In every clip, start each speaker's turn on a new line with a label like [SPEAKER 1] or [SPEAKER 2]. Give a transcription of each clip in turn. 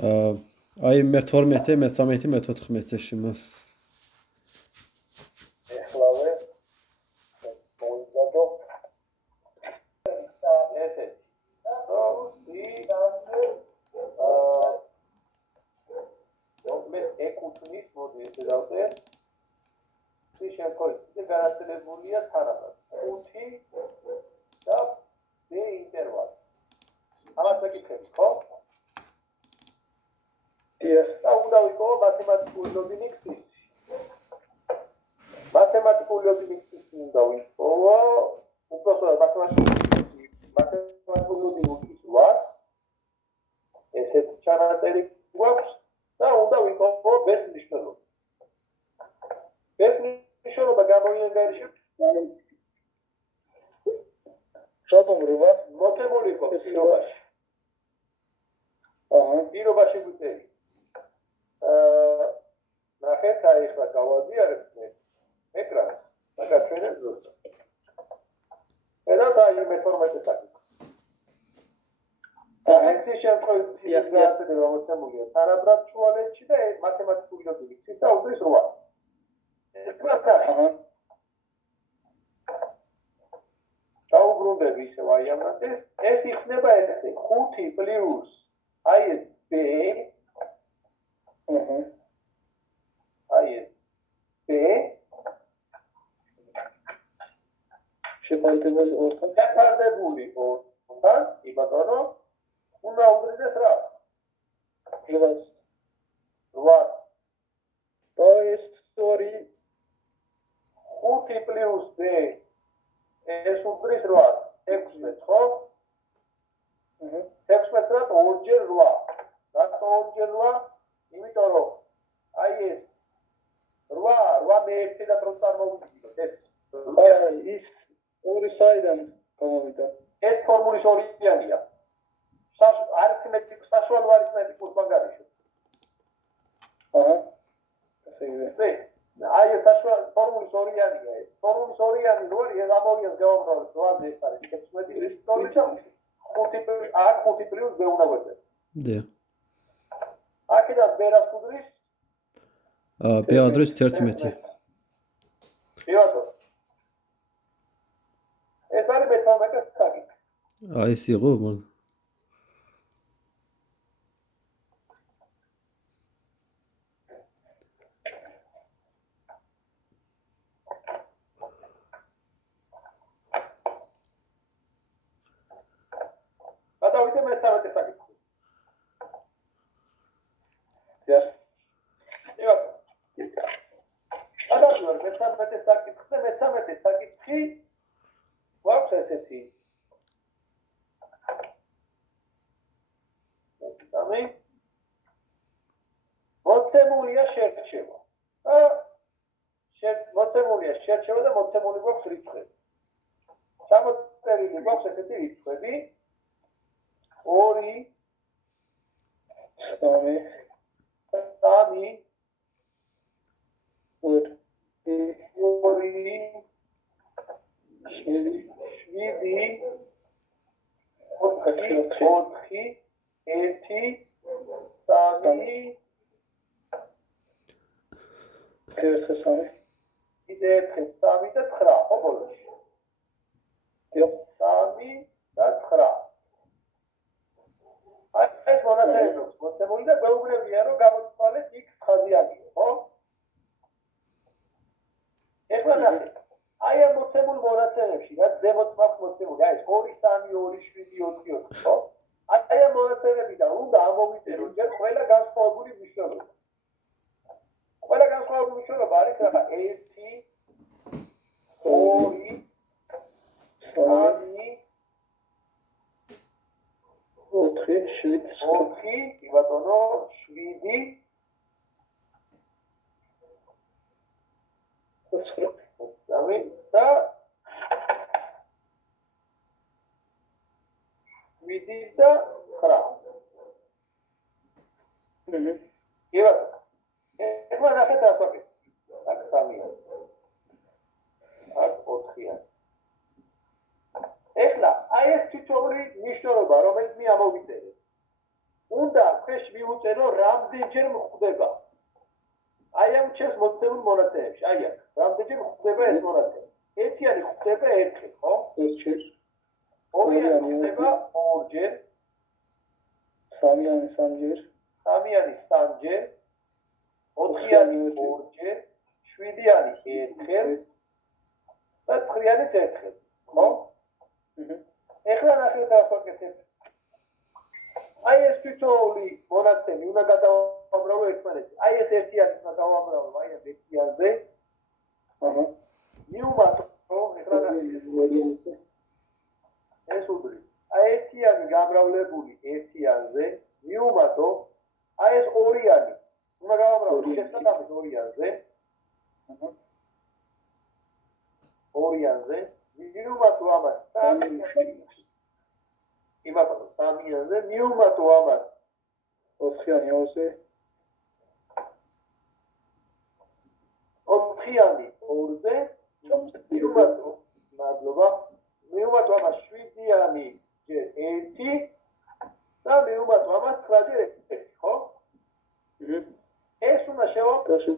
[SPEAKER 1] აი მე 12, მე 13, მე 14 შემას.
[SPEAKER 2] ესეთ ჩანაწერი გვაქვს და უნდა ვიყო ბეს მნიშვნელობა. ბეს მნიშვნელობა გამოიანგარიშებს
[SPEAKER 3] რატომ რვა
[SPEAKER 2] მოცემული იყო პირობაში.
[SPEAKER 3] აჰა.
[SPEAKER 2] პირობაში გვიწევი აა ნახეთ აი ხა გავაზიარებ მე ეკრანს? და გაჩვენებ ზუსტად ედა აი მე 12 საკითხი ექსის შემთხვევაში ის გააცედება მოცემულია თანაბრად ჩუალეთში და მათემატიკური ლოგიკის და უდრის 8
[SPEAKER 3] აჰა.
[SPEAKER 2] დაუბრუნდები ისევ აი ამას ეს ეს იხსნება ესე 5 პლუს აი ეს b
[SPEAKER 3] აჰა.
[SPEAKER 2] აი ეს b
[SPEAKER 3] შეფარდება ორთან.
[SPEAKER 2] შეფარდებული ორთან იბატონო უნდა უდრიდეს რა
[SPEAKER 3] რვას
[SPEAKER 2] 8
[SPEAKER 3] და ეს ორი
[SPEAKER 2] 5 პლუს b ეს უდრის 8 16 ხო
[SPEAKER 3] აჰა
[SPEAKER 2] 16 რა 2 ჯერ 8 რატო 2 ჯერ 8 იმიტომ რომ აი ეს 8 8 მე ერთი და დრო წარმოვიდგინოთ ეს
[SPEAKER 3] აი ის ორი საიდან გამოვიდა
[SPEAKER 2] ეს ფორმულის ორიანია საშ არითმეტიკ საშუალო არითმეტიკოს მაგარიშო
[SPEAKER 3] აჰა
[SPEAKER 2] ვე აი ეს საშუალო ფორმულის ორიანია ეს. ფორმულის ორიანი რო არის ეს ამოვიას გავამრავლეთ 8 ეს არის 16 ის ორი და 5 ა 5 პლუს b უნდა ვეძებ.
[SPEAKER 1] დე.
[SPEAKER 2] აქედან ბერას უდრის
[SPEAKER 1] აა ბეადრის 11.
[SPEAKER 2] იატო ეს არის მე-12 საკითხი
[SPEAKER 1] აი ეს იყო
[SPEAKER 2] გადავიდე მე-13 საკითხი გადავიდე მე-13 საკითხზე მე-13 საკითხი გვაქვს ესეთი ამი მოცემულია შერჩევა და მოცემულია შერჩევა და მოცემული გვაქვს რიცხვები ჩამოწერილი გვაქვს ესეთი რიცხვები კიდე
[SPEAKER 3] 1
[SPEAKER 2] 3 კიდე 1 3 და 9 ხო ბოლოში?
[SPEAKER 3] დიახ,
[SPEAKER 2] 3 და 9. აი ეს მონაწილეობს მოცემული და გვეუბნებიან რომ გამოსვალეს x ხაზი ამიო, ხო? ეხლა mhm. ნახეთ. აი ამ მოცემულ მონაწილეებში რა ზემოთ გვაქვს მოცემული, აი ეს 2 3 2 7 4 4 ხო? აი ამ მონაწილეებიდან უნდა ამოვიწერო ჯერ ყველა განსხვავებული მნიშვნელობა. ყველა განსხვავებული მნიშვნელობა არის რა 1 2
[SPEAKER 3] სამი
[SPEAKER 2] 3
[SPEAKER 3] ოთხი შვიდი
[SPEAKER 2] ოთხი, კი ბატონო, 7
[SPEAKER 3] ცხრა
[SPEAKER 2] სამი და 7 და 9.
[SPEAKER 3] აჰა
[SPEAKER 2] კი ბატონო. ეხლა ნახეთ ასაკი. აქ 3-ია. აქ 4-ია. ეხლა აი ეს თითოეული მნიშვნელობა, რომელიც მე ამოვიწერე. უნდა თქვენ ამის მივუწერო რამდენჯერ მხვდება. აი ამ ჩემს მოცემულ მონაცემებში, აი აქ, რამდენჯერ მხვდება ეს მონაცემი. ერთიანი ხდება ერთხელ, ხო?
[SPEAKER 3] ეს ჩერ
[SPEAKER 2] ორიანი ხდება ორჯერ,
[SPEAKER 3] სამიანი სამჯერ
[SPEAKER 2] სამიანი სამჯერ, ოთხიანი ორჯერ, შვიდიანი ერთხელ და ცხრიანიც ერთხელ, ხო? ეხლა ნახეთ დავაკეთეთ. აი ეს თვითონული მონაცემი უნდა გადავამრავლო ერთმანეთს. აი ეს ერთიანი უნდა დავამრავლო აი ეს ერთიანზე.
[SPEAKER 3] აჰა
[SPEAKER 2] მიუმატო, ეხლა
[SPEAKER 3] მოდიესე
[SPEAKER 2] ეს უდრის. აი ერთიანი გამრავლებული ერთიანზე მიუმატო აი ეს ორიანი. უნდა გავამრავლო
[SPEAKER 3] ორიანი.
[SPEAKER 2] შესაძლოა ორიანზე.
[SPEAKER 3] აჰა
[SPEAKER 2] ორიანზე მიუმატო ამას სამიანი. იმატო სამიანზე მიუმატო ამას.
[SPEAKER 3] ოთხიანი ორზე
[SPEAKER 2] ოთხიანი ორზე მიუმატო მადლობა. მიუმატო ამას შვიდიანი ჯერ ერთი და მიუმატო ამას ცხრაჯერ ერთი ხო?
[SPEAKER 3] აჰა
[SPEAKER 2] ეს უნდა
[SPEAKER 3] დაშე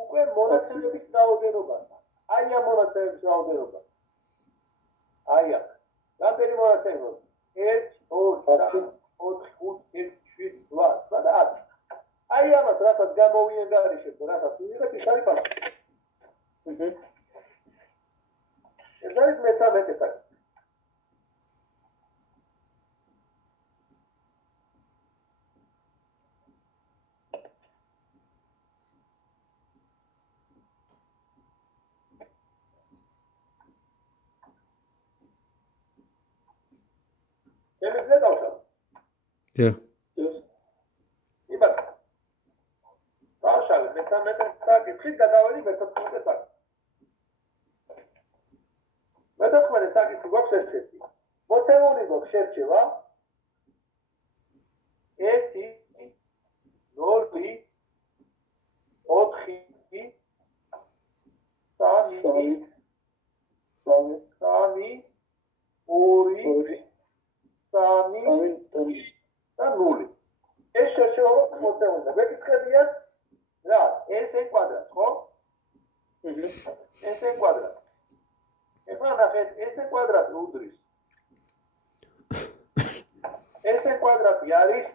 [SPEAKER 2] უკვე მონაცემების რაოდენობა აი ამ მონაცემების რაოდენობა აი აქ რამდენი მონაცემია 1 2 3 4 5 6 7 8 და 10 აი ამას რასაც გამოვიენგარიშეთ რასაც ვიღებ ის არის პასუხი
[SPEAKER 3] აჰა
[SPEAKER 2] ეს არის მეცამეტე საკითხი შემიძლია დავშალო
[SPEAKER 1] დიახ
[SPEAKER 2] იბათ დავშალე მეთამეტე საკითხი გადავალი მეთოთხმეტე საკითხი მეთოთხმეტე საკითხი გვაქვს ესეთი მოცემული გვაქვს შერჩევა 1 0 4
[SPEAKER 3] სამი
[SPEAKER 2] 3
[SPEAKER 3] სამი
[SPEAKER 2] 3 2
[SPEAKER 3] ორი
[SPEAKER 2] 3
[SPEAKER 3] სამი და
[SPEAKER 2] და 0. ეს შერჩევა მოცემულია. მეკითხებიან რა, ეს ე კვადრატ, ხო?
[SPEAKER 3] აჰა
[SPEAKER 2] ეს ე კვადრატ. ეხლა ნახეთ, ეს ე კვადრატი უდრის. ეს ე კვადრატი არის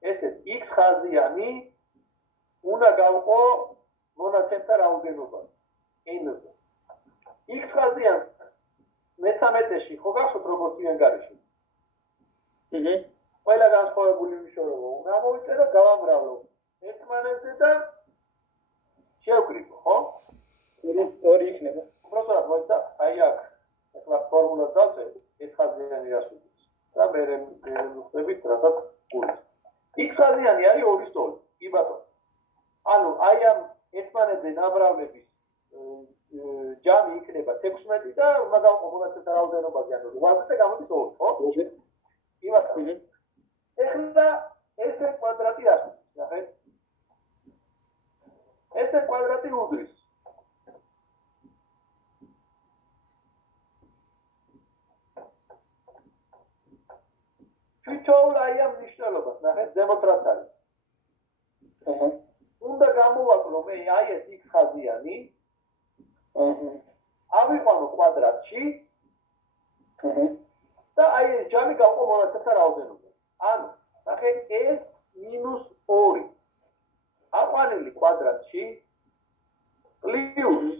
[SPEAKER 2] ესე x ხაზიანი უნდა გავყო მონაცემთა რაოდენობა n-ზე. x ხაზიან მე-13-ში ხო გახსოვთ როგორ წიანგარიში?
[SPEAKER 3] აჰა
[SPEAKER 2] ყველა განსხვავებული მნიშვნელობა უნდა მოვიწერო, გავამრავლო ერთმანეთზე და შევკრიბო, ხო?
[SPEAKER 3] ორი იქნება
[SPEAKER 2] უბრალოდ მოიცა, აი აქ ეხლა ფორმულა დავწე, ეს ხაზიანი რას უდრის. და მე მე ვხვდებით რასაც გულით. x ხაზიანი არის ორი სტოლი, კი ბატონო. ანუ აი ამ ერთმანეთზე დამრავლების ჯამი იქნება 16 და მაგალ კომუნიკაციათა რაოდენობაზე, ანუ 8 და გამოდის 2, ხო?
[SPEAKER 3] აჰა
[SPEAKER 2] ეხლა ესე კვადრატი რას უდრის? ნახეთ. ესე კვადრატი უდრის. თვითონ აი ამ მნიშვნელობას ნახეთ ზემოთ რაც არის.
[SPEAKER 3] აჰა.
[SPEAKER 2] უნდა გამოვაკლო მე აი ეს x ხაზიანი,
[SPEAKER 3] აჰა.
[SPEAKER 2] ავიყვანო კვადრატში.
[SPEAKER 3] აჰა.
[SPEAKER 2] და აი ეს ჯამი გავყო მონაცემთა რაოდენობა. ანუ ნახეთ s მინუს 2 აყვანილი კვადრატში პლუს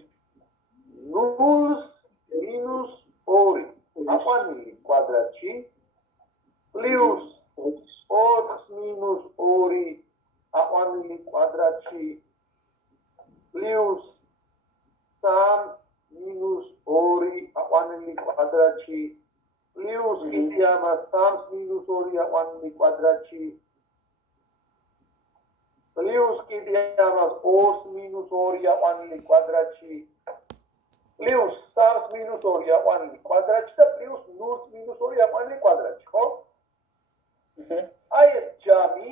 [SPEAKER 2] 0 მინუს 2 აყვანილი კვადრატში პლუს 4 მინუს 2 აყვანილი კვადრატში. პლუს 3 მინუს 2 აყვანილი კვადრატში. პლუს კიდე ამას 3 მინუს 2 აყვანილი კვადრატში. პლუს კიდე ამას 4 მინუს 2 აყვანილი კვადრატში. პლუს 3 მინუს 2 აყვანილი კვადრატში და პლუს 0 მინუს 2 აყვანილი კვადრატში, ხო? აი ეს ჯამი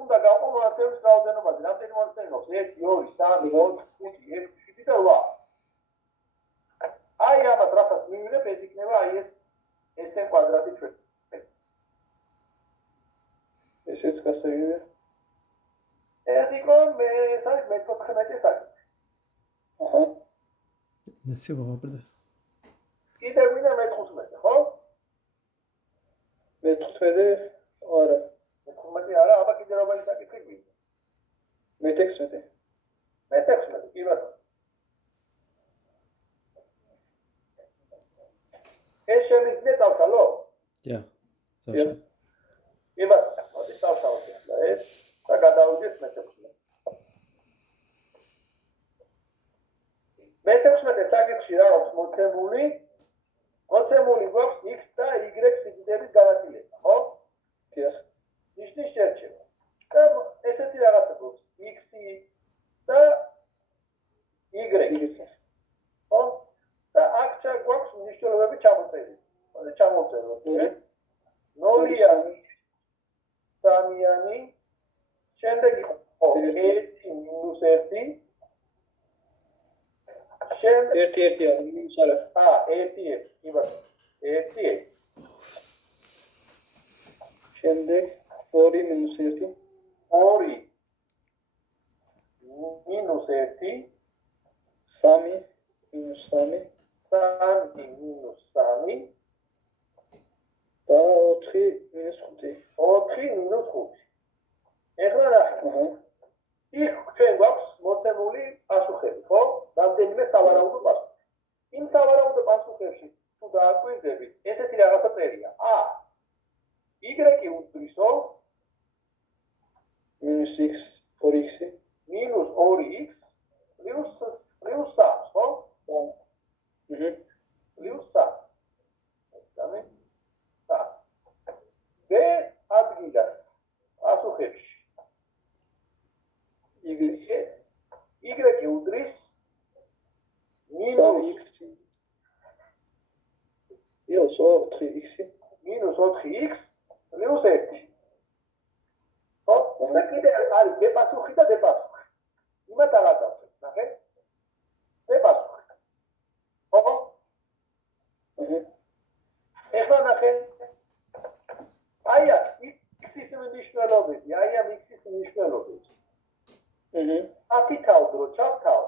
[SPEAKER 2] უნდა გავყო მონაცემის რაოდენობაზე. რამდენი გვაქვს? 1 2 3 4 5 6 7 და 8. აი ამას რასაც მივიღებ, ეს იქნება აი ეს ესე კვადრატი ჩვენ.
[SPEAKER 3] ესეც გასაგებია.
[SPEAKER 2] ეს იყო მე ეს არის მე-14 საკითხი.
[SPEAKER 3] აჰა.
[SPEAKER 1] ნაცი ვაღაბრდა.
[SPEAKER 2] კიდე ვინა მე-15, ხო?
[SPEAKER 3] მე 15 არა,
[SPEAKER 2] მე-15 არა, აბა კიდე რომელი საკითხი გვინდა?
[SPEAKER 3] მე 16.
[SPEAKER 2] მე-16, კი ბატონო. ეს შემიძლია დავთვალო?
[SPEAKER 1] ია.
[SPEAKER 3] ია.
[SPEAKER 1] ზავშა.
[SPEAKER 2] კი ბატონო, მოდი დავთვალოთ ახლა ეს და გადავიდეთ მე-16. მე-16 საკითხში რა აქვს მოცემული? მოცემული გვაქვს x და y სიდიდების განაწილება, ხო?
[SPEAKER 3] დიახ.
[SPEAKER 2] ნიშნის შერჩევა. და ესეთი რაღაცა გვაქვს x და y. ხო? და აქ ჩა გვაქვს მნიშვნელობები ჩამოწერილი. ჩამოვწეროთ. ნოლიანი, სამიანი, შემდეგ იყო
[SPEAKER 3] ერთი.
[SPEAKER 2] 1 მინუს 1. შემდეგ
[SPEAKER 3] 1 1 არა, მინუს არა.
[SPEAKER 2] ა 1 1, კი ბატონო. 1 1.
[SPEAKER 3] შემდეგ 2 მინუს 1.
[SPEAKER 2] 2 მინუს 1,
[SPEAKER 3] 3 მინუს 3
[SPEAKER 2] 3 მინუს 3,
[SPEAKER 3] და 4 მინუს 5.
[SPEAKER 2] 4 მინუს 5. ეხლა ნახე.
[SPEAKER 3] აჰა.
[SPEAKER 2] იქ ჩვენ გვაქვს მოცემული პასუხები, ხო? რამდენიმე სავარაუდო პასუხი. იმ სავარაუდო პასუხებში თუ დააკვირდებით, ესეთი რაღაცა წერია. ა. Y უდრისო
[SPEAKER 3] მინუს x 2x.
[SPEAKER 2] მინუს 2x პლუს პლუს 3, ხო?
[SPEAKER 3] აჰა.
[SPEAKER 2] პლუს 3. დამე? ა. b ადგილას პასუხებში
[SPEAKER 3] იგივე.
[SPEAKER 2] y უდრის მინუს
[SPEAKER 3] 3x. იო, 4x.
[SPEAKER 2] მინუს 4x პლუს 1. ხო? და კიდე არის b პასუხი და d პასუხი. იმათ აღაწევთ, ნახე? d პასუხი. ხო? ეხლა ნახე. აი აქ x-ის მნიშვნელობები, აი ამ x-ის მნიშვნელობები.
[SPEAKER 3] აჰა.
[SPEAKER 2] აკითხავთ რომ ჩავთავ,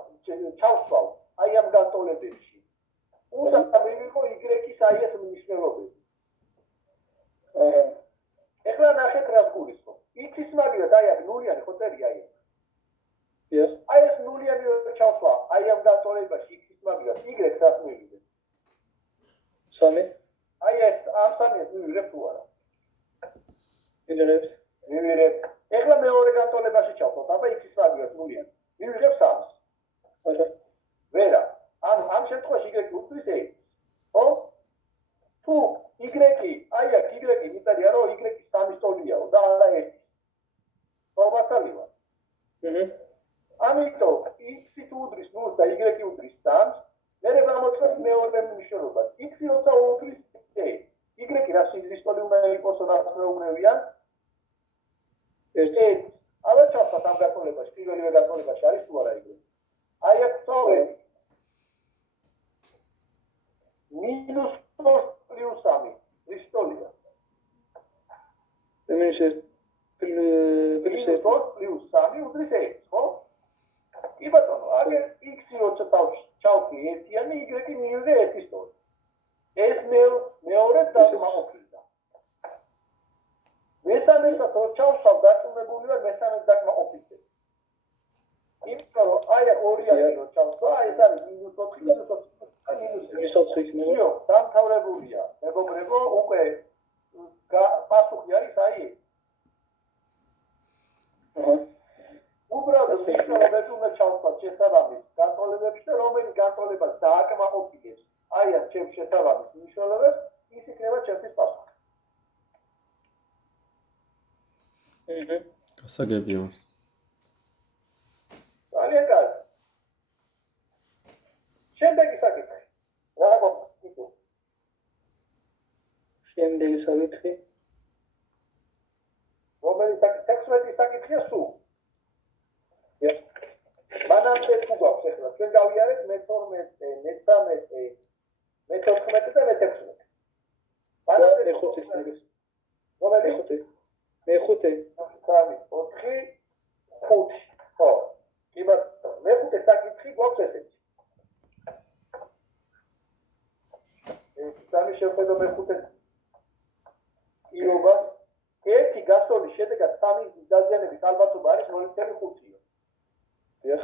[SPEAKER 2] ჩავსვალ აი ამ განტოლებებში. უნდა მივიღო y-ის აი ეს მნიშვნელობები.
[SPEAKER 3] აჰა.
[SPEAKER 2] ეხლა ნახეთ რა გულისხმობ. x-ის მაგივრად აი აქ ნულიანი ხო წერია აი აი ეს ნულიანი რო ჩავსვა, აი ამ განტოლებაში x-ის მაგივრად y-ს რას მივიღებ?
[SPEAKER 3] 3
[SPEAKER 2] აი ეს ამ სამის მივიღებ თუ არა?
[SPEAKER 3] მინერებს.
[SPEAKER 2] მივიღებ. ეხლა მეორე განტოლებაში ჩავსვათ, აბა x-ის მაგივრად ნულიანი. მივიღებ 3-ს.
[SPEAKER 3] არა.
[SPEAKER 2] ვერა. ანუ ამ შემთხვევაში y უდრის x. ხო? თუ y, აი აქ y მიწერია რომ y სამის ტოლიაო და არა 1. ხო მართალია.
[SPEAKER 3] აჰა.
[SPEAKER 2] ამიტომ x თუ უდრის 0 და y უდრის 3-ს, მერე გამოწვევს მეორე მნიშვნელობას. x როცა უდრის x, y რა სიდრის ტოლი უნდა იყოს და მეუბნევიან
[SPEAKER 3] ერთი.
[SPEAKER 2] 1. აბა ჩავხოთ ამ გათოლებაში, პირველივე გათოლებაში არის თუ არა y. აი აქ სწორედ მინუს 2 პლუს 3 ისტორია.
[SPEAKER 3] მინუს 1 პლუს
[SPEAKER 2] მინუს
[SPEAKER 3] 1
[SPEAKER 2] 2 პლუს 3 უდრის 1, ხო? კი ბატონო, აგერ x-ი როცა თავში ჩავსვი ერთიანი, y-ი მივიღე 1-ის ტოლი. ეს მე მეორე დაკმაყოფილდა. მესამესაც რო ჩავსვავ, დაკმაყოფილი ვარ მესამეს დაკმაყოფილდა. იმიტომ რომ აი აქ ორი არის რო ჩავსვა, ეს არის მინუს 4 მინუს 4 და მინუს 1.
[SPEAKER 3] მინუს 4 იქნება.
[SPEAKER 2] იო, დამთავრებულია. მეგობრებო, უკვე პასუხი არის აი ეს. უბრალოდ მნიშვნელობები უნდა ჩავსვათ შესაბამის განტოლებებში და რომელი განტოლება დააკმაყოფილებს აი ამ ჩემს შესაბამის მნიშვნელობებს, ის იქნება ჩემთვის პასუხი.
[SPEAKER 3] აჰა.
[SPEAKER 1] გასაგებია
[SPEAKER 2] რომელი საკითხი? რომელი საკითხი? 16 საკითხია სულ. მანამდე თუ გვაქვს ახლა ჩვენ გავიარეთ მე-12, მე-13, მე-14 და მე-16. მანამდე
[SPEAKER 3] ხუთი წელი.
[SPEAKER 2] რომელი
[SPEAKER 3] ხუთი? მე-5,
[SPEAKER 2] 3, 4, 5. ხო. კი ბატონო, მე-5 საკითხი გვაქვს ესეთი. სამი შეხედო მე-5-ს შედეგად სამი დაზიანების ალბათობა არის 0.5-ია
[SPEAKER 3] დიახ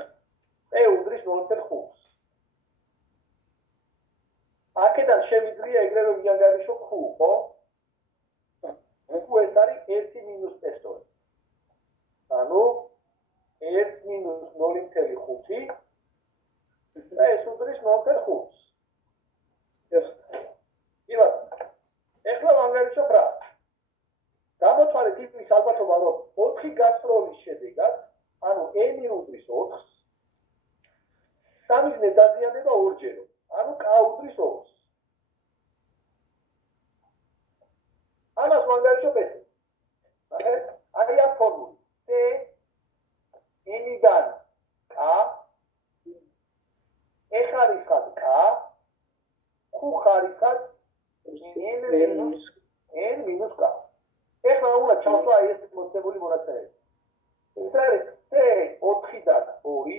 [SPEAKER 2] e უდრის 0.5-ს აქედან შემიძლია ეგრევე ვიანგარიშო q ხო? Q ეს არის 1 მინუს ტესტორი. ანუ 1 მინუს 0.5 და ეს უდრის 0.5-ს
[SPEAKER 3] დიახ
[SPEAKER 2] იბა ეხლა ვანგარიშო ფრას გამოთვალეთ იმის ალბათობა რომ 4 გასტროლის შედეგად ანუ n უდრის 4-ს სამიზნე დაზიანება ორჯერო ანუ k უდრის 2-ს ამას ესე ახეთ აი ამ ფორმული c n-დან k e ხარისხად k q ხარისხად n მინუს n მინუს k ეხლა უნდა ჩავსვა აი ეს მოცემული მონაცემები. ეს არის c 4-დან 2,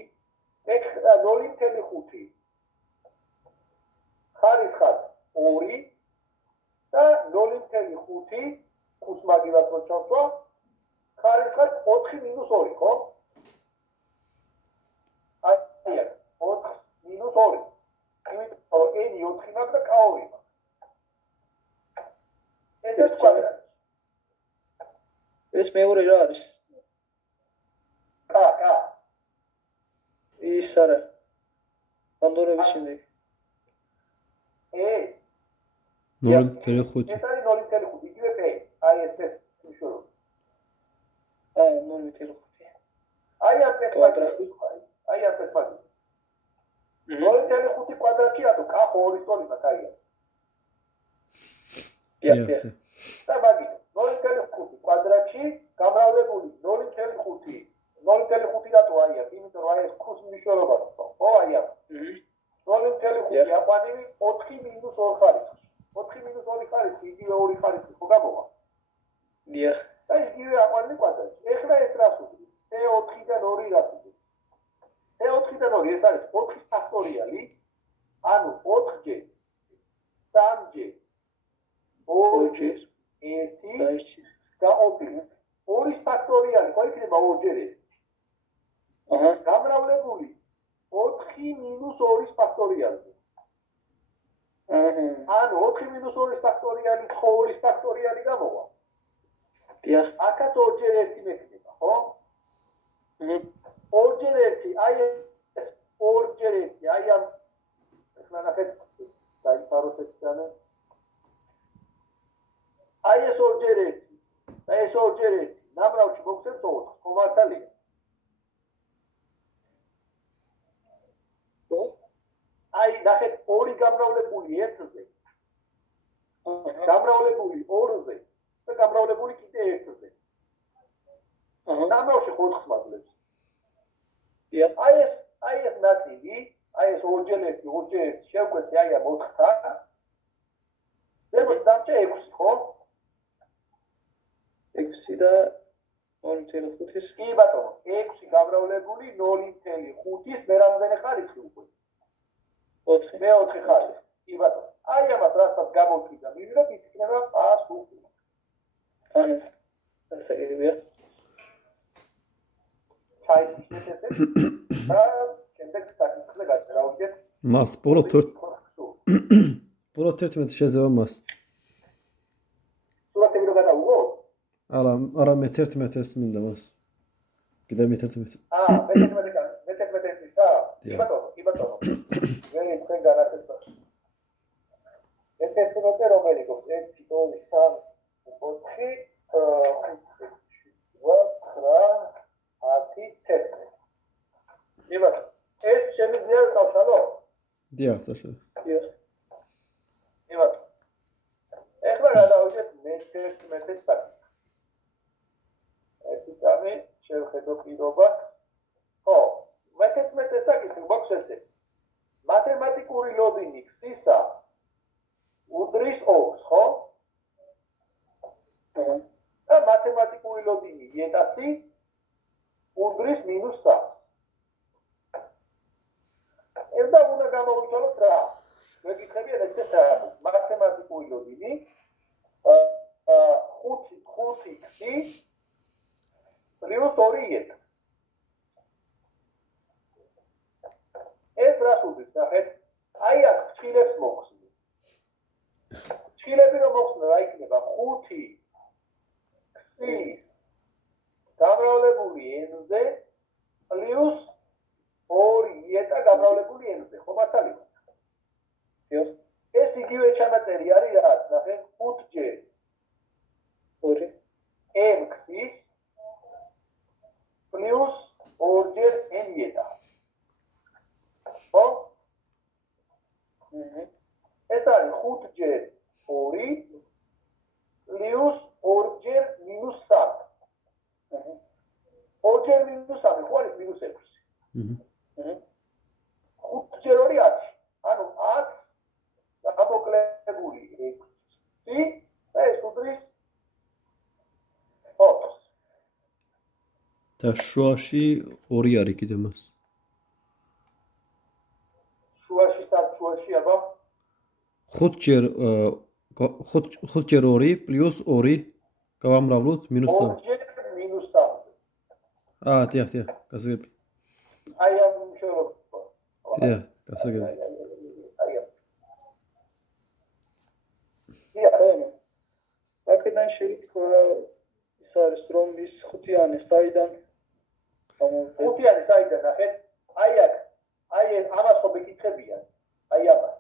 [SPEAKER 2] x 0.5 ხარისხად 2 და 0.5 ხუს მაგილად რო ჩავსვა ხარისხად 4 მინუს 2, ხო? აი 4 მინუს 2. იმიტომ n 4 მაგ და k 2 მაგ. ეს ეს კვადრატი
[SPEAKER 3] ეს მეორე რა არის?
[SPEAKER 2] კა კა
[SPEAKER 3] ის არა. ბანდორების შემდეგ.
[SPEAKER 2] ეს.
[SPEAKER 1] 0.5
[SPEAKER 2] ეს არის 0.5 იგივე პე აი ეს ეს უშუალო
[SPEAKER 3] აა 0.5
[SPEAKER 2] აი ამ ეს კვადრატი. აი ამ ეს კვადრატი 0.5 კვადრატი რატო კა ჰორიზონტალი მაგაია
[SPEAKER 3] დიახ დიახ
[SPEAKER 2] და მაგი 0.5 კვადრატში გამრავლებული 0.5 0.5 რატო აია იმიტომ რომ აი ეს ქუს მნიშვნელობა ხო აი ამ 0.5 აყვანილი 4 მინუს 2 ხარისხი. 4 მინუს 2 ხარისხი იგივე 2 ხარისხი ხო გამოვა?
[SPEAKER 3] დიახ
[SPEAKER 2] და იგივე აყვანილი კვადრატი ეხლა ეს რას უდრის C4-დან 2 რას უდრის C4-დან 2 ეს არის 4 ფაქტორიალი. ანუ 4J 3J 4J 1
[SPEAKER 3] და ის
[SPEAKER 2] გაყოფილი. 2 ფაქტორიალი ხო იქნება 2-ჯერ ეს
[SPEAKER 3] აჰა.
[SPEAKER 2] გამრავლებული 4 მინუს 2 ფაქტორიალი
[SPEAKER 3] აჰა.
[SPEAKER 2] ანუ 4 მინუს 2 ფაქტორიალი 2 ფაქტორიალი გამოვა?
[SPEAKER 3] დიახ.
[SPEAKER 2] აქაც 2-ჯერ 1 მექნება ხო? 2-ჯერ 1 აი ეს 2-ჯერ 1 აი ამ ეხლა ნახეთ დაიფაროს ეს ძანა აი ეს 2-ჯერ 1 და ეს 2-ჯერ 1 ნამრავში მოგცემთ 4 ხო მართალია
[SPEAKER 3] ხო?
[SPEAKER 2] აი ნახეთ ორი გამრავლებული ერთზე. გამრავლებული ორზე და გამრავლებული კიდე ერთზე.
[SPEAKER 3] აჰა.
[SPEAKER 2] ნამრავში 4-ს მაძლევს აი ეს აი ეს ნაწილი აი ეს ორჯერეთი ორჯერეთი შევკვეთე აი ამ 4-თან ზემოთ დამჭა 6 ხო
[SPEAKER 3] 6 და 0.5-ის
[SPEAKER 2] კი ბატონო. 6 გამრავლებული 0.5-ის მე რამდენი ხარისხი უკვე?
[SPEAKER 3] 4
[SPEAKER 2] მე 4 ხარისხი კი ბატონო. აი ამას რასაც გამოვკიდა მივიღებ ის იქნება პასუხი.
[SPEAKER 3] აჰა ასე იგი
[SPEAKER 2] ჩაიჭირეთ ესე და შემდეგ საკითხზე გადავიდეთ
[SPEAKER 1] მას ერთ ბოლოთ 11 შეძება მას არა არა მე 11-ს მინდა მას. კიდე მე 11
[SPEAKER 2] აა მე მე მე მე ისა
[SPEAKER 1] დიახ.
[SPEAKER 2] კი ბატონო კი ბატონო მე თქვენ განაცხადეთ ეს ეს რომელი გქონდა 1 2 3 4 იბა ეს შემიძლია დავშალო
[SPEAKER 1] დიახ საშო
[SPEAKER 3] დიახ.
[SPEAKER 2] იბა ეხლა გადავიდეთ მე-11 საკითხი ეს ისამი შევხედო პირობა ხო მე-11 საკითხი გვაქვს ესე მათემატიკური ლოდინი ქსისა უდრის 2 ხო და მათემატიკური ლოდინი იეტასი უდრის მინუს 3. ეს და უნდა გამოვიცვალოთ რა. მეკითხებიან ეს რა. მათემატიკური ლოდინი აა 5 5x პლუს 2 ეს რას უდრის ნახეთ? აი აქ ფრჩილებს მოხსნი. ფრჩილები რომ მოხსნე რა იქნება 5 ქსი გამრავლებული n-ზე პლუს 2 იეტა გამრავლებული n-ზე, ხო მართალი?
[SPEAKER 3] დიახ.
[SPEAKER 2] ეს იგივე ჩანაწერი არის რა, ნახე 5-ჯერ
[SPEAKER 3] ორი.
[SPEAKER 2] m ქსის პლუს 2-ჯერ n იეტა. ხო? ეს არის 5-ჯერ 2 პლუს 2-ჯერ მინუს 3.
[SPEAKER 3] აჰა.
[SPEAKER 2] 2-ჯერ მინუს 3 ხო არის მინუს 6.
[SPEAKER 1] Mhm.
[SPEAKER 3] აჰა.
[SPEAKER 2] 5-ჯერ 2 10. ანუ 10 გამოკლებული 6 და ეს უდრის 4.
[SPEAKER 1] და შუაში 2 არის კიდე მას.
[SPEAKER 2] შუაში საფშუაში აბა
[SPEAKER 1] 5 ჯერ 5 5 ჯერ 2 პლუს 2 გავამრავლოთ მინუს 3.
[SPEAKER 2] 2-ჯერ მინუს 3.
[SPEAKER 1] აა, დიახ, დიახ, გასაგები.
[SPEAKER 2] აი ამ შორობა.
[SPEAKER 1] დიახ, გასაგები.
[SPEAKER 2] აი ამ. დიახ,
[SPEAKER 3] ანუ ის არის საიდან
[SPEAKER 2] ხუთიანი საიდან ნახეთ? აი აქ. აი ეს ამას ხო მეკითხებიან. აი ამას.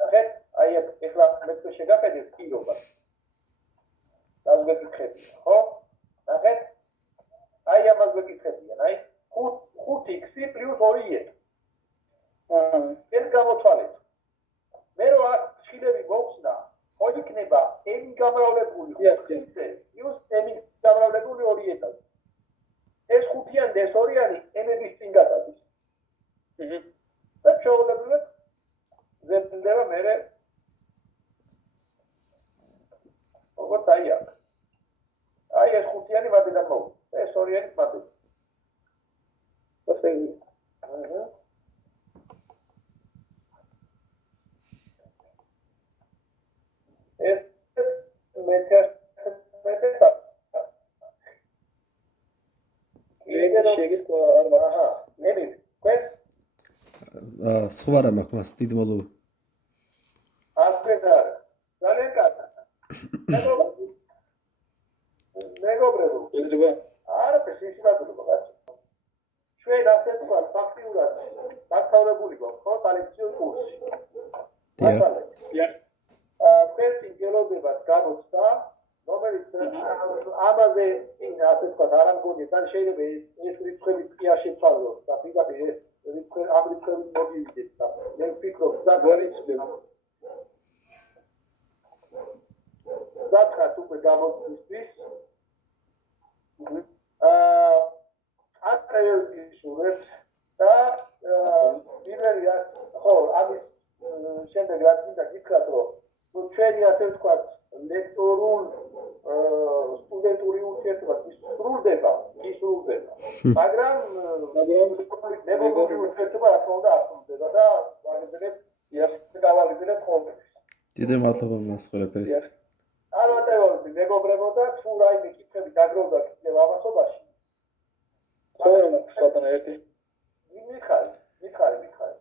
[SPEAKER 2] ნახეთ? აი აქ ეხლა მე თუ შეგახედეთ პირობა. დას მეკითხებიან, ხო? ნახეთ? აი ამას მეკითხებიან, აი 5 5x 2y.
[SPEAKER 3] აჰა.
[SPEAKER 2] ეს გამოთვალეთ. მე რო აქ ჩილები მოხსნა, ხო იქნება m გამრავლებული. 5-ზე პლუს m გამრავლებული 2-ზე. ეს ხუთიანი და ეს ორიანი m-ების წინ გადადის.
[SPEAKER 3] აჰა.
[SPEAKER 2] და შეუძლებლად ზემდება მე როგორც აი აქ. აი ეს ხუთიანი მადიდან მოვა. ეს ორიანი მადიდან.
[SPEAKER 3] გასაგები.
[SPEAKER 2] აჰა. ეს მეტერ მეტესა.
[SPEAKER 3] ეგ შეგვიქვა არ
[SPEAKER 2] აჰა,
[SPEAKER 3] მაქვს.
[SPEAKER 2] ნები, თქვენ
[SPEAKER 1] აა, სხვა რა მაქვს მას დიდი მადლობა.
[SPEAKER 2] ასკედა ძალიან კარგი. მეგობრებო,
[SPEAKER 3] ეზრება.
[SPEAKER 2] არაფერს ისინადულობა კაცო. ჩვენ ასე თქვა ფაქტიურად დაქავრებული გვაქვს ხო სალექციო კურსი.
[SPEAKER 1] დიახ.
[SPEAKER 2] მართალია.
[SPEAKER 3] დიახ.
[SPEAKER 2] აა ფერტი გელოდებათ გამოცდა, რომელიც ამაზე წინ ასე თქვა არ ამგონია, თან შეიძლება ეს ეს რიცხვებიც კი არ შეცვალოს და პირდაპირ ეს რიცხვი ამ რიცხვებით მოდივიდეთ და მე ვფიქრობ
[SPEAKER 3] გვარიცდება.
[SPEAKER 2] ზაფხათ უკვე გამოცდისთვის აა აკრევდიშურებ და პირველი რაც ხო ამის აა, შემდეგ რაც მინდა გითხრათ რომ ნუ ჩვენი ასე ვთქვათ ლექტორულ აა, სტუდენტური ურთიერთობა ის სრულდება ის სრულდება მაგრამ
[SPEAKER 3] მაგრამ
[SPEAKER 2] მეგობრული ურთიერთობა რა თქმა უნდა არ სრულდება და ვაგრძელებ
[SPEAKER 3] დიახ.
[SPEAKER 2] გავაგრძელებ ხოლმე
[SPEAKER 1] დიდი მადლობა მას ყველაფერს.
[SPEAKER 3] დიახ.
[SPEAKER 2] არ ვატევოდი მეგობრებო და თუ რაიმე კითხვები დაგროვდა კიდევ ამასობაში
[SPEAKER 3] ხოლმე მაქვს ბატონო ერთი.
[SPEAKER 2] მიხარი მიხარი მიხარი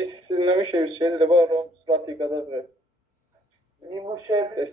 [SPEAKER 3] ის ნომი შე- შეიძლება რომ სრათი გადაიღე.
[SPEAKER 2] ნიმუშები
[SPEAKER 3] ეს